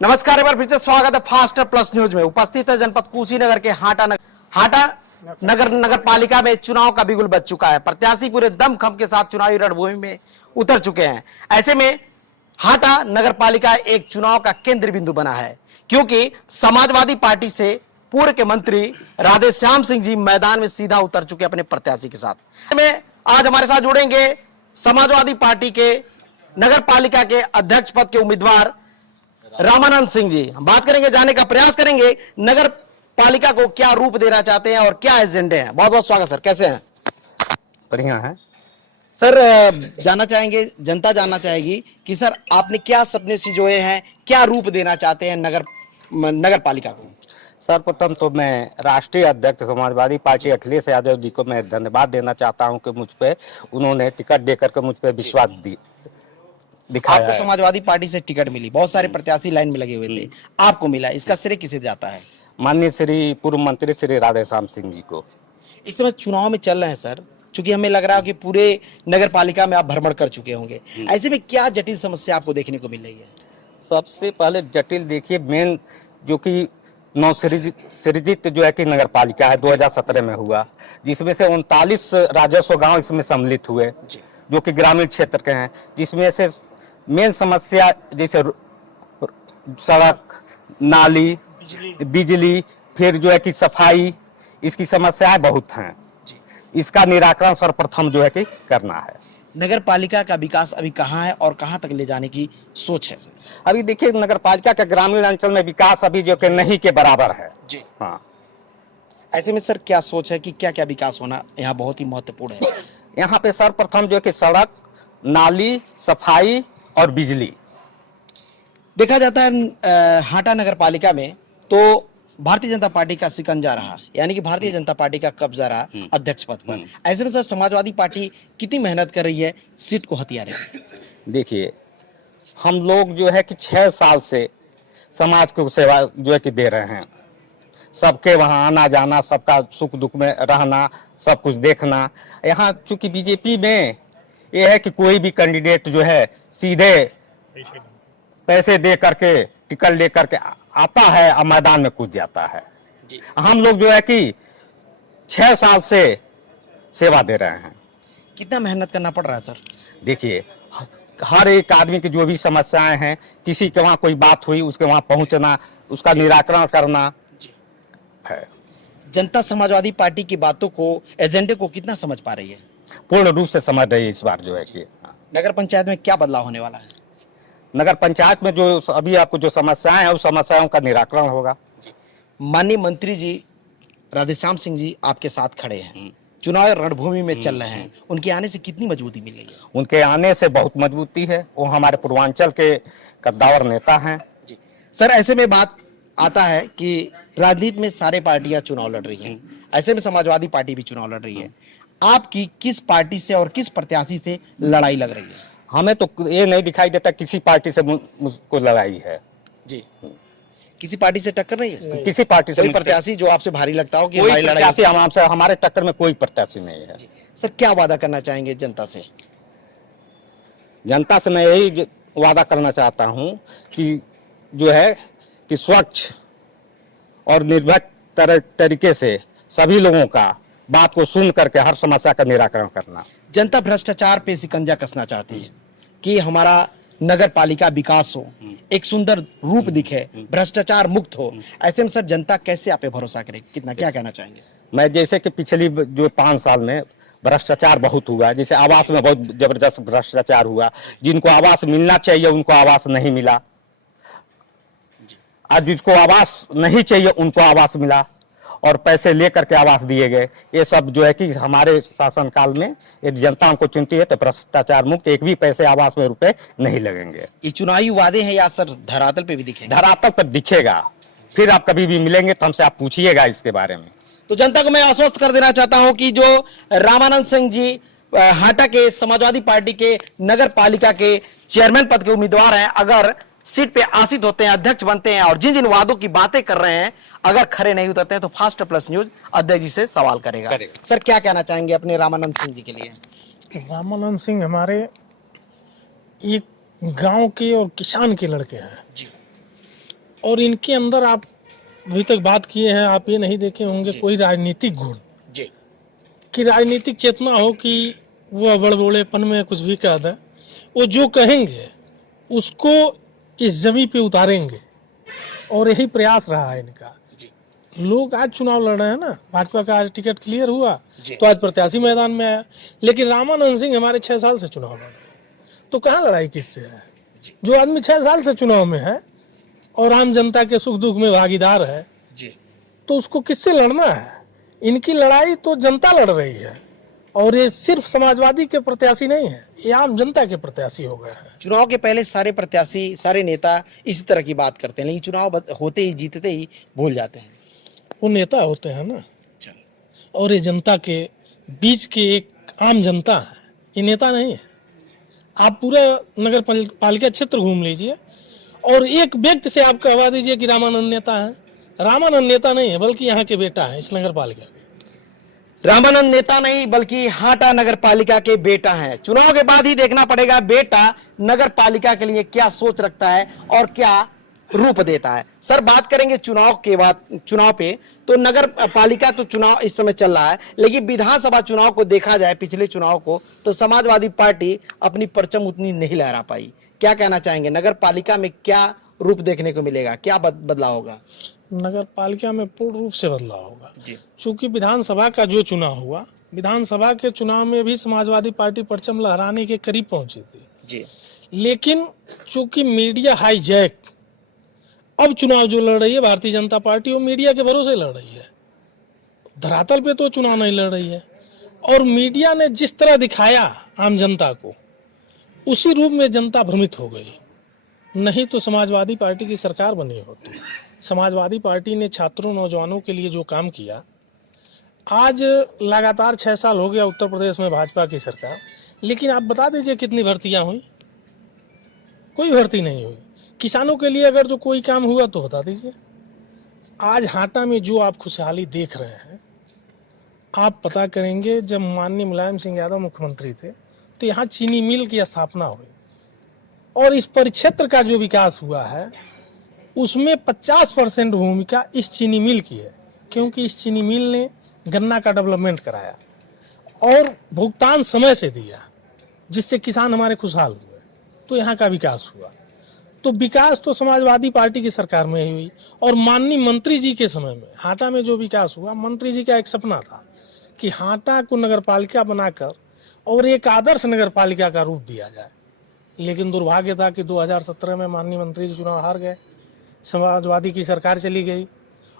नमस्कार, एक बार फिर से स्वागत है फास्ट प्लस न्यूज में। उपस्थित है जनपद कुशीनगर के हाटा नगर पालिका में चुनाव का बिगुल बज चुका है। प्रत्याशी पूरे दमखम के साथ चुनावी रणभूमि में उतर चुके हैं। ऐसे में हाटा नगर पालिका एक चुनाव का केंद्र बिंदु बना है, क्योंकि समाजवादी पार्टी से पूर्व के मंत्री राधेश्याम सिंह जी मैदान में सीधा उतर चुके अपने प्रत्याशी के साथ। में आज हमारे साथ जुड़ेंगे समाजवादी पार्टी के नगर पालिका के अध्यक्ष पद के उम्मीदवार रामानंद सिंह जी। हम बात करेंगे, जानने का प्रयास करेंगे नगर पालिका को क्या रूप देना चाहते हैं और क्या एजेंडे हैं। बहुत बहुत स्वागत सर, कैसे हैं? बढ़िया है सर, जानना चाहेंगे, जनता जानना चाहेगी कि सर आपने क्या सपने सिजोए हैं, क्या रूप देना चाहते हैं नगर पालिका को। सर्वप्रथम तो मैं राष्ट्रीय अध्यक्ष समाजवादी पार्टी अखिलेश यादव जी को मैं धन्यवाद देना चाहता हूं कि मुझ पे उन्होंने टिकट देकर के मुझ पे विश्वास दिखाया आपको है। समाजवादी पार्टी से टिकट मिली, बहुत सारे प्रत्याशी लाइन में लगे हुए थे, आपको मिला, इसका श्रेय किसे जाता है? माननीय श्री पूर्व मंत्री श्री राधेश्याम सिंह जी को। इस समय चुनाव में चल रहे हैं सर, चूंकि हमें लग रहा है कि पूरे नगर पालिका में आप भ्रमण कर चुके होंगे, ऐसे में क्या जटिल समस्या आपको देखने को मिल रही है? सबसे पहले जटिल देखिए, मेन जो कि नवसृजित जो है कि नगर पालिका है 2017 में हुआ, जिसमें से 39 राजस्व गांव इसमें सम्मिलित हुए जो कि ग्रामीण क्षेत्र के हैं, जिसमें से मेन समस्या जैसे सड़क, नाली, बिजली, फिर जो है कि सफाई, इसकी समस्याएं बहुत हैं। इसका निराकरण सर्वप्रथम जो है कि करना है। नगर पालिका का विकास अभी कहाँ है और कहाँ तक ले जाने की सोच है? अभी देखिए, नगर पालिका के ग्रामीण अंचल में विकास अभी जो कि नहीं के बराबर है जी। हाँ, ऐसे में सर क्या सोच है कि क्या क्या विकास होना यहाँ बहुत ही महत्वपूर्ण है? यहाँ पे सर्वप्रथम जो है कि सड़क, नाली, सफाई और बिजली। देखा जाता है हाटा नगर पालिका में तो भारतीय जनता पार्टी का शिकंजा रहा, यानी कि भारतीय जनता पार्टी का कब्जा रहा अध्यक्ष पद पर। ऐसे में सर समाजवादी पार्टी कितनी मेहनत कर रही है सीट को हथियाने में? देखिए, हम लोग जो है कि 6 साल से समाज को सेवा जो है कि दे रहे हैं। सबके वहाँ आना जाना, सबका सुख दुख में रहना, सब कुछ देखना। यहाँ चूंकि बीजेपी में ये है कि कोई भी कैंडिडेट जो है सीधे पैसे दे करके टिकट ले करके आता है और मैदान में कूद जाता है। हम लोग जो है कि 6 साल से सेवा दे रहे हैं। कितना मेहनत करना पड़ रहा है सर? देखिए, हर एक आदमी की जो भी समस्याएं हैं, किसी के वहाँ कोई बात हुई, उसके वहाँ पहुँचना, उसका निराकरण करना है। जनता समाजवादी पार्टी की बातों को, एजेंडे को कितना समझ पा रही है? पूर्ण रूप से समझ रही है इस बार जो है कि। नगर पंचायत में क्या बदलाव होने वाला है? नगर पंचायत में जो अभी आपको जो समस्याएं हैं, उस समस्याओं का निराकरण होगा। माननीय मंत्री जी राधेश्याम सिंह जी आपके साथ खड़े हैं, चुनाव रणभूमि में चल रहे हैं, उनके आने से कितनी मजबूती मिलेगी? उनके आने से बहुत मजबूती है। वो हमारे पूर्वांचल के कद्दावर नेता हैं। जी सर, ऐसे में बात आता है कि राजनीति में सारे पार्टियां चुनाव लड़ रही हैं, ऐसे में समाजवादी पार्टी भी चुनाव लड़ रही है। आपकी किस पार्टी से और किस प्रत्याशी से लड़ाई लग रही है? हमें तो ये नहीं दिखाई देता किसी पार्टी से मुझको लड़ाई है जी। किसी पार्टी से टक्कर नहीं है? किसी पार्टी से कोई प्रत्याशी जो आपसे भारी लगता हो कि कोई हमारी लड़ाई प्रत्याशी हमसे, हमारे टक्कर में कोई प्रत्याशी नहीं है। सर क्या वादा करना चाहेंगे जनता से? जनता से मैं यही वादा करना चाहता हूं कि जो है कि स्वच्छ और निर्भीक तरीके से सभी लोगों का बात को सुन करके हर समस्या का निराकरण करना। जनता भ्रष्टाचार पे शिकंजा कसना चाहती है कि हमारा नगर पालिका विकास हो, एक सुंदर रूप दिखे, भ्रष्टाचार मुक्त हो। ऐसे में सर जनता कैसे आप पे भरोसा करे? कितना क्या कहना चाहेंगे? मैं जैसे कि पिछली जो 5 साल में भ्रष्टाचार बहुत हुआ, जैसे आवास में बहुत जबरदस्त भ्रष्टाचार हुआ। जिनको आवास मिलना चाहिए उनको आवास नहीं मिला, आज जिसको आवास नहीं चाहिए उनको आवास मिला और पैसे लेकर के आवास दिए गए। ये सब जो है कि हमारे शासनकाल में यदि जनता उनको चुनती है तो भ्रष्टाचार मुक्त एक भी पैसे आवास में रुपए नहीं लगेंगे। ये चुनावी वादे हैं या सर धरातल पे भी दिखेंगे? धरातल पर दिखेगा। फिर आप कभी भी मिलेंगे तो हमसे आप पूछिएगा इसके बारे में। तो जनता को मैं आश्वस्त कर देना चाहता हूं कि जो रामानंद सिंह जी हाटा के समाजवादी पार्टी के नगर पालिका के चेयरमैन पद के उम्मीदवार हैं, अगर सीट पे आसीन होते हैं, अध्यक्ष बनते हैं और जिन जिन वादों की बातें कर रहे हैं अगर खरे नहीं उतरते हैं तो फास्ट प्लस न्यूज अध्यक्ष जी से सवाल करेगा। सर क्या कहना चाहेंगे अपने रामानंद सिंह जी के लिए? रामानंद सिंह हमारे एक गांव के और किसान के लड़के हैं जी। और इनके अंदर आप अभी तक बात किए हैं, आप ये नहीं देखे होंगे कोई राजनीतिक गुण जी कि राजनीतिक चेतना हो कि वो बड़बोलेपन में कुछ भी कह दें। वो जो कहेंगे उसको इस जमी पे उतारेंगे और यही प्रयास रहा है इनका। जी लोग आज चुनाव लड़ रहे हैं ना, भाजपा का आज टिकट क्लियर हुआ जी। तो आज प्रत्याशी मैदान में आया, लेकिन रामानंद सिंह हमारे 6 साल से चुनाव लड़ रहे हैं, तो कहाँ लड़ाई किससे है? जो आदमी 6 साल से चुनाव में है और आम जनता के सुख दुख में भागीदार है, जी तो उसको किससे लड़ना है? इनकी लड़ाई तो जनता लड़ रही है, और ये सिर्फ समाजवादी के प्रत्याशी नहीं है, ये आम जनता के प्रत्याशी हो गए हैं। चुनाव के पहले सारे प्रत्याशी, सारे नेता इसी तरह की बात करते हैं, लेकिन चुनाव होते ही, जीतते ही भूल जाते हैं। वो नेता होते हैं ना, और ये जनता के बीच के एक आम जनता है, ये नेता नहीं है। आप पूरा नगर पालिका क्षेत्र घूम लीजिए और एक व्यक्ति से आप कहवा दीजिए कि रामानंद नेता है। रामानंद नेता नहीं है, बल्कि यहाँ के बेटा है इस नगर पालिका के। रामानंद नेता नहीं बल्कि हाटा नगर पालिका के बेटा हैं। चुनाव के बाद ही देखना पड़ेगा बेटा नगर पालिका के लिए क्या सोच रखता है और क्या रूप देता है। सर, बात करेंगे चुनाव के बाद, चुनाव पे तो नगर पालिका तो चुनाव इस समय चल रहा है, लेकिन विधानसभा चुनाव को देखा जाए, पिछले चुनाव को, तो समाजवादी पार्टी अपनी परचम उतनी नहीं लहरा पाई। क्या कहना चाहेंगे, नगर पालिका में क्या रूप देखने को मिलेगा, क्या बदलाव होगा? नगर पालिका में पूर्ण रूप से बदलाव होगा, क्योंकि विधानसभा का जो चुनाव हुआ, विधानसभा के चुनाव में भी समाजवादी पार्टी परचम लहराने के करीब पहुंची थी जी, लेकिन चूंकि मीडिया हाईजैक, अब चुनाव जो लड़ रही है भारतीय जनता पार्टी, वो मीडिया के भरोसे लड़ रही है, धरातल पे तो चुनाव नहीं लड़ रही है। और मीडिया ने जिस तरह दिखाया आम जनता को, उसी रूप में जनता भ्रमित हो गई। नहीं तो समाजवादी पार्टी की सरकार बनी होती। समाजवादी पार्टी ने छात्रों, नौजवानों के लिए जो काम किया, आज लगातार 6 साल हो गया उत्तर प्रदेश में भाजपा की सरकार, लेकिन आप बता दीजिए कितनी भर्तियां हुई? कोई भर्ती नहीं हुई। किसानों के लिए अगर जो कोई काम हुआ तो बता दीजिए। आज हाटा में जो आप खुशहाली देख रहे हैं, आप पता करेंगे, जब माननीय मुलायम सिंह यादव मुख्यमंत्री थे तो यहाँ चीनी मिल की स्थापना हुई, और इस परिक्षेत्र का जो विकास हुआ है उसमें 50% भूमिका इस चीनी मिल की है, क्योंकि इस चीनी मिल ने गन्ना का डेवलपमेंट कराया और भुगतान समय से दिया, जिससे किसान हमारे खुशहाल हुए, तो यहाँ का विकास हुआ। तो विकास तो समाजवादी पार्टी की सरकार में ही हुई। और माननीय मंत्री जी के समय में हाटा में जो विकास हुआ, मंत्री जी का एक सपना था कि हाटा को नगर पालिका बनाकर और एक आदर्श नगर पालिका का रूप दिया जाए, लेकिन दुर्भाग्य था कि 2017 में माननीय मंत्री जी चुनाव हार गए, समाजवादी की सरकार चली गई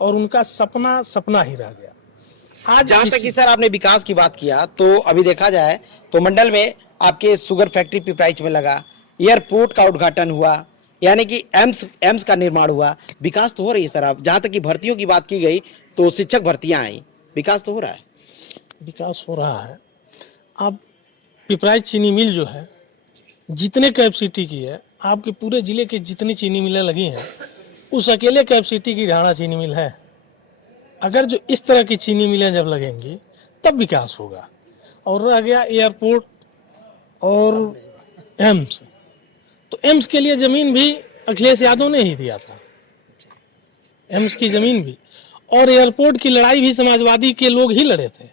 और उनका सपना सपना ही रह गया। आज जहां तक कि सर आपने विकास की बात किया, तो अभी देखा जाए तो मंडल में आपके शुगर फैक्ट्री पिपराइच में लगा, एयरपोर्ट का उद्घाटन हुआ, यानी कि एम्स का निर्माण हुआ। विकास तो हो रही है सर। आप जहां तक कि भर्तियों की बात की गई तो शिक्षक भर्तियां आई, विकास तो हो रहा है। विकास हो रहा है। अब पिपराइच चीनी मिल जो है, जितने कैपेसिटी की है, आपके पूरे जिले के जितनी चीनी मिलें लगी हैं, उस अकेले कैपेसिटी की ढाणा चीनी मिल है। अगर जो इस तरह की चीनी मिलें जब लगेंगी तब विकास होगा। और रह गया एयरपोर्ट और एम्स, तो एम्स के लिए जमीन भी अखिलेश यादव ने ही दिया था, एम्स की जमीन भी, और एयरपोर्ट की लड़ाई भी समाजवादी के लोग ही लड़े थे।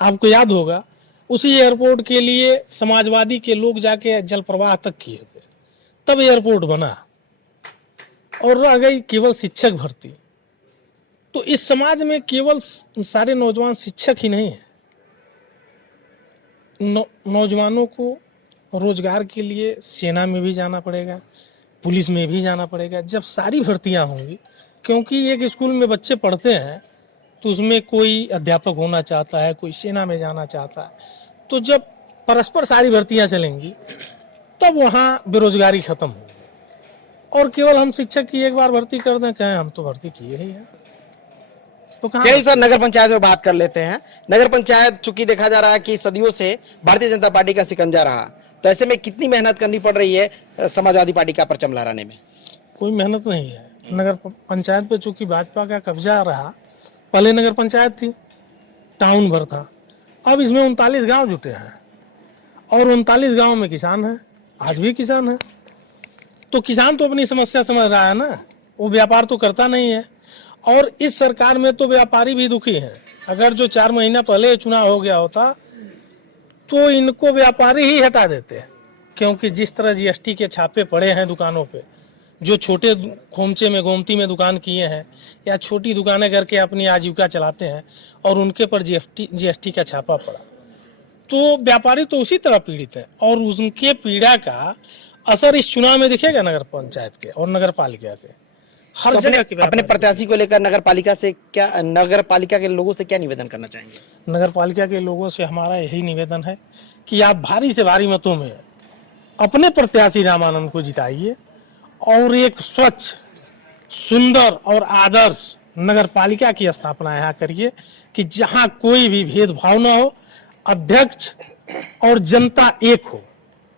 आपको याद होगा, उसी एयरपोर्ट के लिए समाजवादी के लोग जाके जल प्रवाह तक किए थे, तब एयरपोर्ट बना। और रह गई केवल शिक्षक भर्ती, तो इस समाज में केवल सारे नौजवान शिक्षक ही नहीं है, नौजवानों को रोजगार के लिए सेना में भी जाना पड़ेगा, पुलिस में भी जाना पड़ेगा। जब सारी भर्तियां होंगी, क्योंकि एक स्कूल में बच्चे पढ़ते हैं तो उसमें कोई अध्यापक होना चाहता है, कोई सेना में जाना चाहता है, तो जब परस्पर सारी भर्तियां चलेंगी तब वहाँ बेरोजगारी खत्म होगी। और केवल हम शिक्षक की एक बार भर्ती कर दें, कहें हम तो भर्ती किए ही हैं, तो कहाँ? चलिए सर, नगर पंचायत में बात कर लेते हैं। नगर पंचायत चूंकि देखा जा रहा है कि सदियों से भारतीय जनता पार्टी का सिकंजा रहा, तो ऐसे में कितनी मेहनत करनी पड़ रही है समाजवादी पार्टी का परचम लहराने में? कोई मेहनत नहीं है। नगर पंचायत पे चूंकि भाजपा का कब्जा रहा, पहले नगर पंचायत थी, टाउन भर था, अब इसमें 39 गांव जुटे हैं और 39 गांव में किसान हैं, आज भी किसान हैं। तो किसान तो अपनी समस्या समझ रहा है ना, वो व्यापार तो करता नहीं है। और इस सरकार में तो व्यापारी भी दुखी हैं। अगर जो 4 महीना पहले चुनाव हो गया होता तो इनको व्यापारी ही हटा देते, क्योंकि जिस तरह जीएसटी के छापे पड़े हैं दुकानों पे, जो छोटे खोमचे में गोमती में दुकान किए हैं या छोटी दुकानें करके अपनी आजीविका चलाते हैं और उनके पर जीएसटी का छापा पड़ा, तो व्यापारी तो उसी तरह पीड़ित है। और उनके पीड़ा का असर इस चुनाव में दिखेगा नगर पंचायत के और नगर पालिका के हर तो जगह के अपने व्यापारी। प्रत्याशी को लेकर नगर पालिका से क्या, नगर पालिका के लोगों से क्या निवेदन करना चाहेंगे? नगर पालिका के लोगों से हमारा यही निवेदन है कि आप भारी से भारी मतों में अपने प्रत्याशी रामानंद को जिताइए और एक स्वच्छ, सुंदर और आदर्श नगर पालिका की स्थापना यहाँ करिए कि जहाँ कोई भी भेदभाव ना हो, अध्यक्ष और जनता एक हो,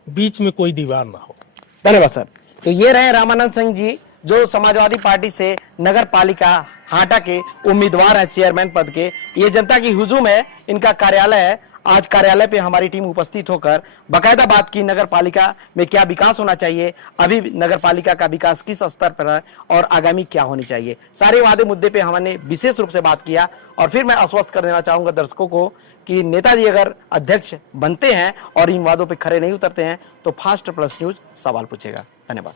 बीच में कोई दीवार ना हो। धन्यवाद सर। तो ये रहे रामानंद सिंह जी, जो समाजवादी पार्टी से नगर पालिका हाटा के उम्मीदवार है चेयरमैन पद के। ये जनता की हुजूम है, इनका कार्यालय है। आज कार्यालय पे हमारी टीम उपस्थित होकर बकायदा बात की नगर पालिका में क्या विकास होना चाहिए, अभी नगर पालिका का विकास किस स्तर पर है और आगामी क्या होनी चाहिए। सारे वादे मुद्दे पे हमने विशेष रूप से बात किया। और फिर मैं आश्वस्त कर देना चाहूंगा दर्शकों को कि नेताजी अगर अध्यक्ष बनते हैं और इन वादों पर खरे नहीं उतरते हैं तो फास्ट प्लस न्यूज सवाल पूछेगा। धन्यवाद।